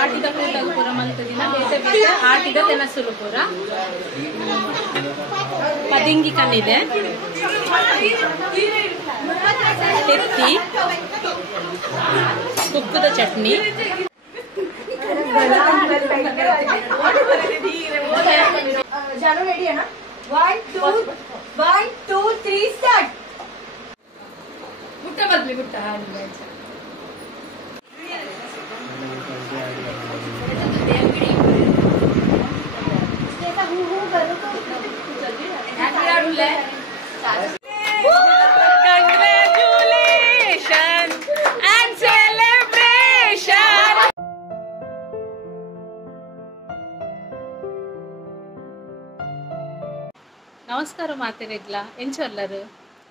ಆಟಿದ ಕೂಟದ ಪೂರ ಮಲ್ತದಿನ ಬೇತೆ ಬೇತೆ ಆಟಿದ ತೆನಸುಲು ಪೂರ ಪದಿಂಗಿ ಕಣ್ಣಿದೆ ತೆತ್ತಿ ತುಪ್ಪದ ಚಟ್ನಿ जानो रेडी है ना 1 2 3 स्टार्ट गुट्टा बदली गुट्टा ನಮಸ್ಕಾರ ಮಾತೆರೆಗ್ಲ ಎಂಚಲ್ಲರು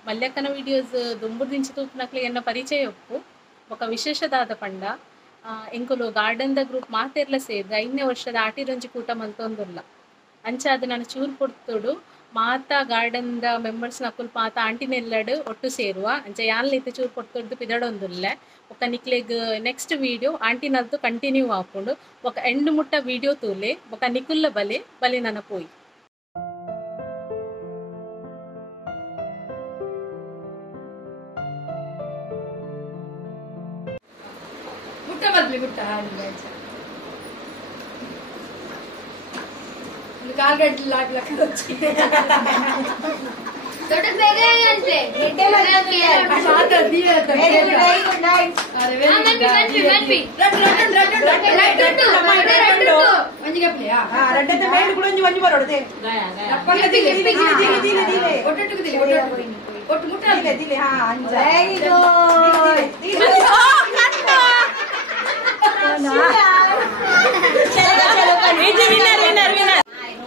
ಮಲ್ಯಕ್ಕನ ವಿಡಿಯೋಸ್ ದುಂಬುಡು ದಿಂಚಿ ತೂಪನಕ್ಲೆ ಎನ್ನ ಪರಿಚಯ ಒಪ್ಪು ఒక ವಿಶೇಷದಾದ ಪಂಡ ಎಂಕುಲು ಗಾರ್ಡನ್ ದ ಗ್ರೂಪ್ ಮಾತೆರ್ಲ ಸೇರಿದ 5ನೇ ವರ್ಷದ ಆಟಿರೊಂಜಿ ಕೂಟ ಮಲ್ತೊಂದುಲ್ಲ ಅಂಚಾದ ನಾನು ಚೂರು ಕೊಡ್ತುಡು ಮಾತಾ ಗಾರ್ಡನ್ ದ ಮೆಂಬರ್ಸ್ ನಕುಲ್ ಮಾತಾ ಆಂಟಿನೆಲ್ಲಡು ಒಟ್ಟು ಸೇರುವ ಅಂಚ ಯಾನ್ಲೈತೆ ಚೂರು ಕೊಡ್ತೊಡ್ದು ಪಿದಡೊಂದುಲ್ಲೆ ఒక ನಿಕ್ಲೆಗ್ ನೆಕ್ಸ್ಟ್ ವಿಡಿಯೋ ಆಂಟಿನಲ್ತು ಕಂಟಿನ್ಯೂ ಹಾಕೊಂಡು ఒక ಎಂಡು ಮುಟ್ಟ ವಿಡಿಯೋ ತೂಲೆ ఒక ನಿಕುಲ್ಲ ಬಲೆ ಬಲೆ ನನ್ನ ಪೋಯಿ बदली गुट्टा काल गंटल लाग लग थोड़े मेरे अंते गेटे लगे साथ दी है तो वेरी गुड नाइट अरे वेरी गुड रट मंजी के प्ले हां रट ते मेंड गुळंजी मंजी बरोडते गया गया दिले ಒಟ್ಟು ದಿಲೆ ಒಟ್ಟು ಮುಟ್ಟ ದಿಲೆ ಹಾं ಅಂಜ ವೆರಿ ಗುಡ್ चलो चलो विनर विनर विनर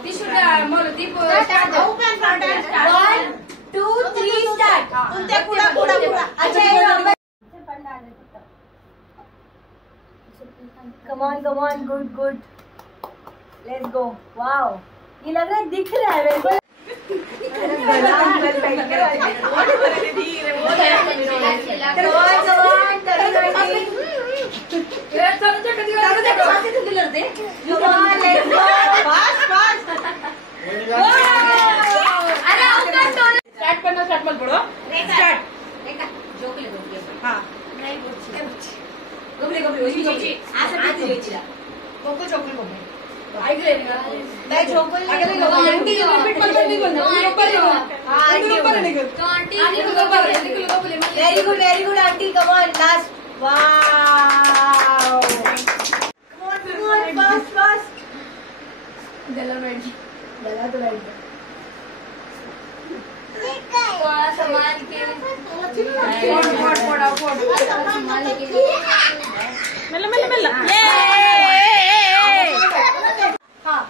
दिशुदा मोलो दीपो start open front start 1 2 3 start उनते पूरा पूरा पूरा अच्छा come on good good let's go wow ये लग रहा है दिख रहा है मेरे को स्टार्ट मत पड़ो स्टार्ट जोकले हां नहीं गोबले गोबले ओजी जोकले आसा ती लेचिला कोको जोकले गोबले आइगले मैं जोकले अगर आंटी रिपीट मत कर दी ऊपर ले हां ऊपर ले तो आंटी गोबले very good aunty come on last wow come on fast दला तो बैठ थोड़ा संभाल के फोड़ संभाल के मेला हाँ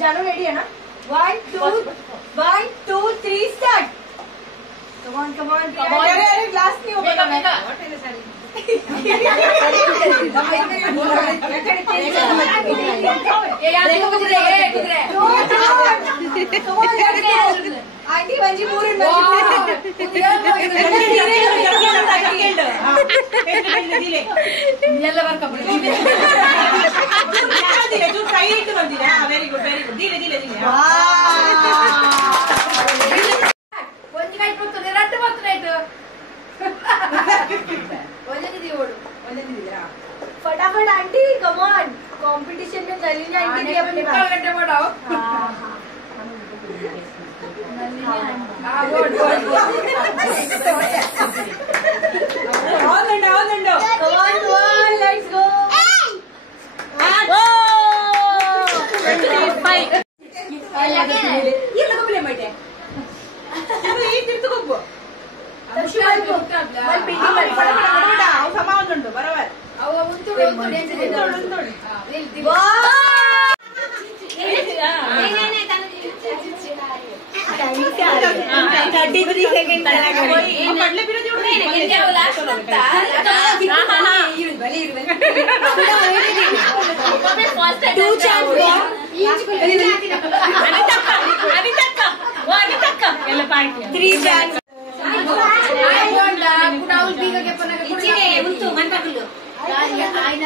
जानो रेडी है ना 1 2 3 स्टार्ट कम ऑन अरे ग्लास नहीं होगा मेरा आंटी मंजी पूरी ಎಲ್ಲ ವರ್ಕ್ ಆಗ್ಬಿಡುತ್ತೆ ದಿಲೆ ಜೂ ಫ್ರೈ ಇಟ್ಟು ಬಂದಿದೆ ವೆರಿ ಗುಡ್ ದಿಲೆ ಒಂಜಿ ಕೈ ಕೊಡ್ತದೆ ರಟ್ಟು ಬರ್ತದೆ ಇದು ಒಂಜಿ ಓಡು फटाफट आंटी कम ऑन कंपटीशन में चली जाए आंटी भी अपने 4 घंटे बढ़ाओ हां हां good all and come on let's go ये लगो प्ले मटे चलो ये तिर्तु को मुश्किल को बल पीटी बल बड़ा समाउंड ಉಂಟು ಬರಬರ ಅವ ಉಂಟು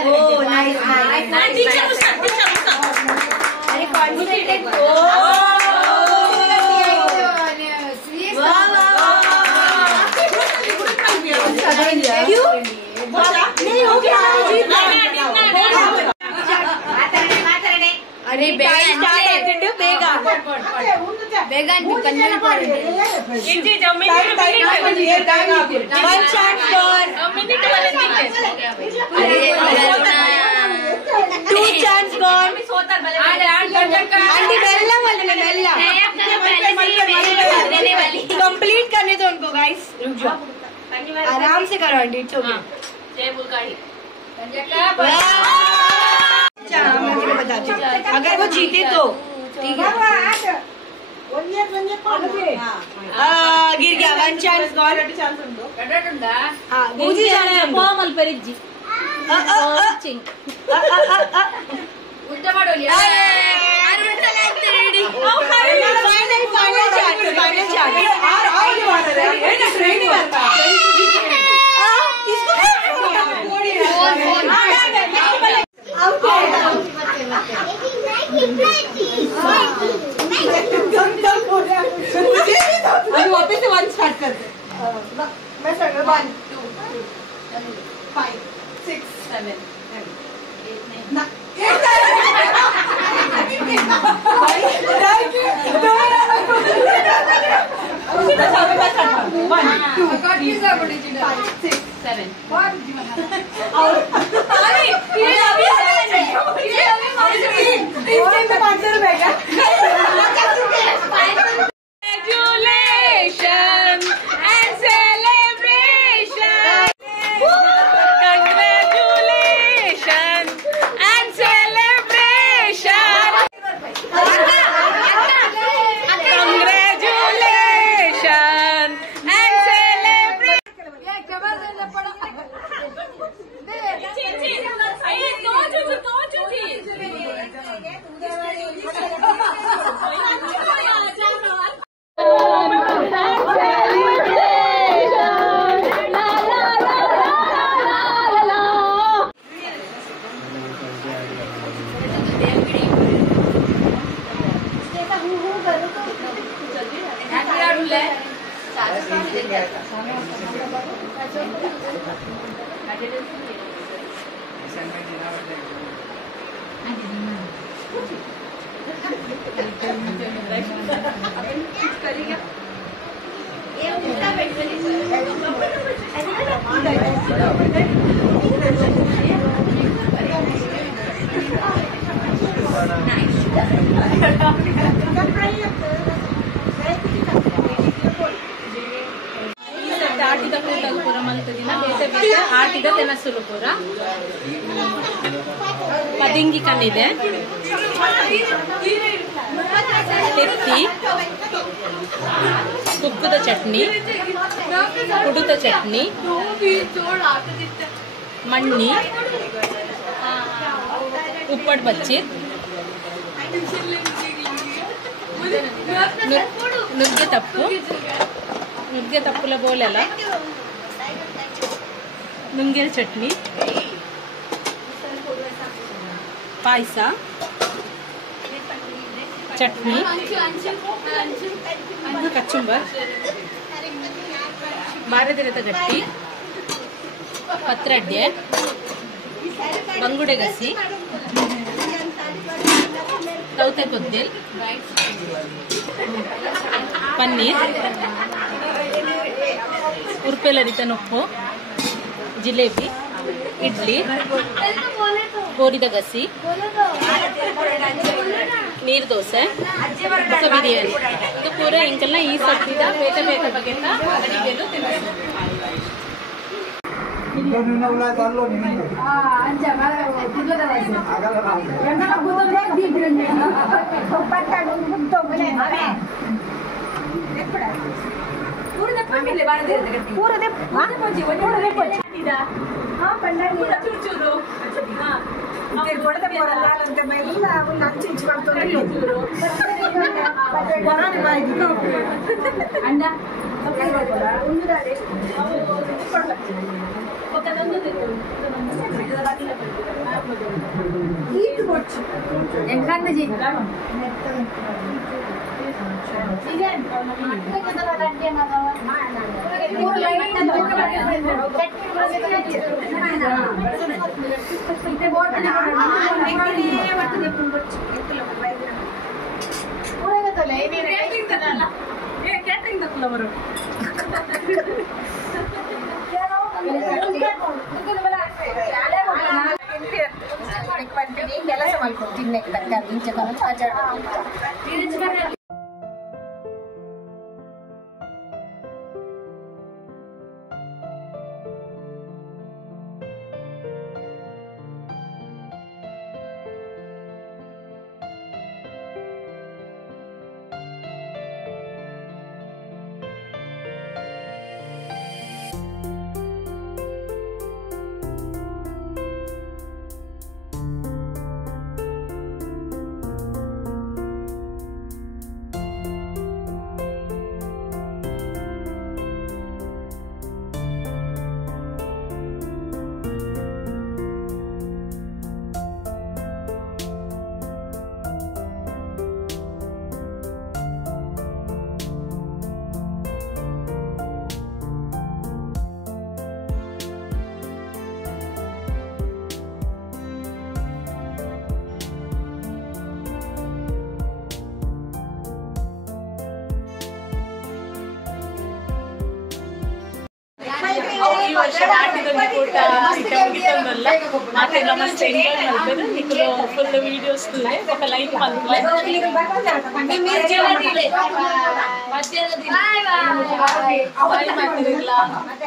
Oh, nice. vegan paneer one chance for two chance gone complete करने दो उनको गाइस रुक जाओ आराम से करो आंटी इट्स ओके बताती हूँ अगर वो जीते तो ठीक है गिर गया वन चांस गॉन बूझी जाने ಕೋಮಲ್ ಪೆರಿಜ್ಜಿ उल्टा मारो लिया फाइनल चार्ट वापस से वन स्टार्ट करते मैं 1 2 5 6 7 ಆಟಿದ ಕೂಟಪುರ ಮಂತದಿನ ಬೇತೆ ಬೇತೆ ಆಟಿದ ತೆನಸುಲು ಪುರ ಪದಿಂಗಿ ಕಣ್ಣಿದೆ ತೆತ್ತಿ ತುಪ್ಪದ ಚಟ್ನಿ ಕುಡುತ ಚಟ್ನಿ ಮಣ್ಣಿ ಉಪ್ಪಡ್ ಬಚ್ಚಿತ್ ನುಗ್ಗೆ ತಪ್ಪು ನುಗ್ಗೆ ತಪ್ಪುಲ ಬೋಲೆಲ್ಲ ನುಂಗೆಲ್ ಚಟ್ನಿ ಪಾಯಸ ಚಟ್ನಿ ಕಚ್ಚುಂಬರ್ ಬಾರದಿರತ ಗಟ್ಟಿ ಪತ್ರಡ್ಡೆ ಬಂಗುಡೆ ಗಸಿ ಕೌತೆ ಕೊದ್ದೆಲ್ ಪನ್ನೀರ್ ಉರ್ಪೆಲರಿತ ನೊಪ್ಪು ಜಿಲೇಬಿ ಇಡ್ಲಿ ಕೋರಿದ ಗಸಿ ನೀರು ದೋಸೆ ಹೊಸ ಬಿರಿಯಾನಿ ಇದು ಪೂರ ಇಂಕೆಲ್ಲ ಈ ಸಬ್ಜಿದ ಬೇತೆ ಬೇತೆ ಬಗೆಲ್ಲ ಅಡಿಗೆಲು ತಿನ್ನೋದು ಕ್ಯಾಟ್ರಿಂಗ್ ಅವರು ಕೆಲಸ ಮಾಡ್ಕೊಂಡು ತಿನ್ನಕ್ಕೆ ತರಕಾರಿ ಇಂಚಕೊಂಡು ಆಚಾರ ఈ వర్షం ఆటిదని కూడా ముగితందల్ల మాతే నమస్తే ఎంజాయ్ ಮಾಡ್ತಾರೆ ನಿಕಲು ಫುಲ್ ವಿಡಿಯೋಸ್ ఒక ಲೈಕ್ ಮಾಡ್ತಾರೆ ಬಾಯ್ ಬಾಯ್